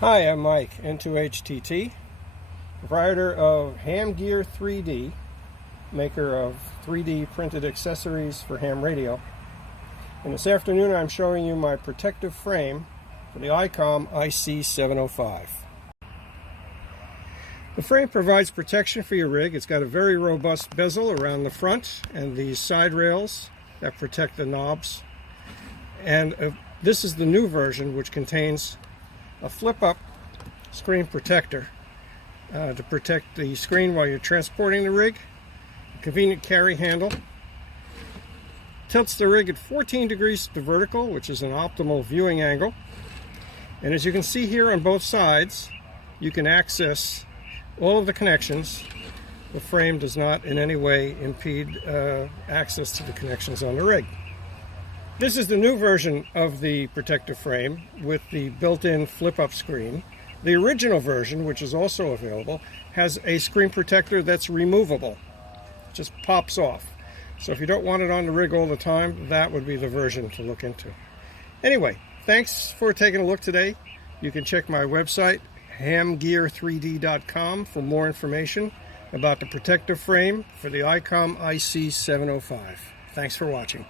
Hi, I'm Mike, N2HTT, proprietor of HamGear3D, maker of 3D printed accessories for ham radio. And this afternoon I'm showing you my protective frame for the Icom IC-705. The frame provides protection for your rig. It's got a very robust bezel around the front and these side rails that protect the knobs. And this is the new version, which contains a flip-up screen protector to protect the screen while you're transporting the rig. A convenient carry handle. Tilts the rig at 14 degrees to vertical, which is an optimal viewing angle. And as you can see here on both sides, you can access all of the connections. The frame does not in any way impede access to the connections on the rig. This is the new version of the protective frame with the built-in flip-up screen. The original version, which is also available, has a screen protector that's removable. It just pops off. So if you don't want it on the rig all the time, that would be the version to look into. Anyway, thanks for taking a look today. You can check my website, HamGear3D.com, for more information about the protective frame for the Icom IC-705. Thanks for watching.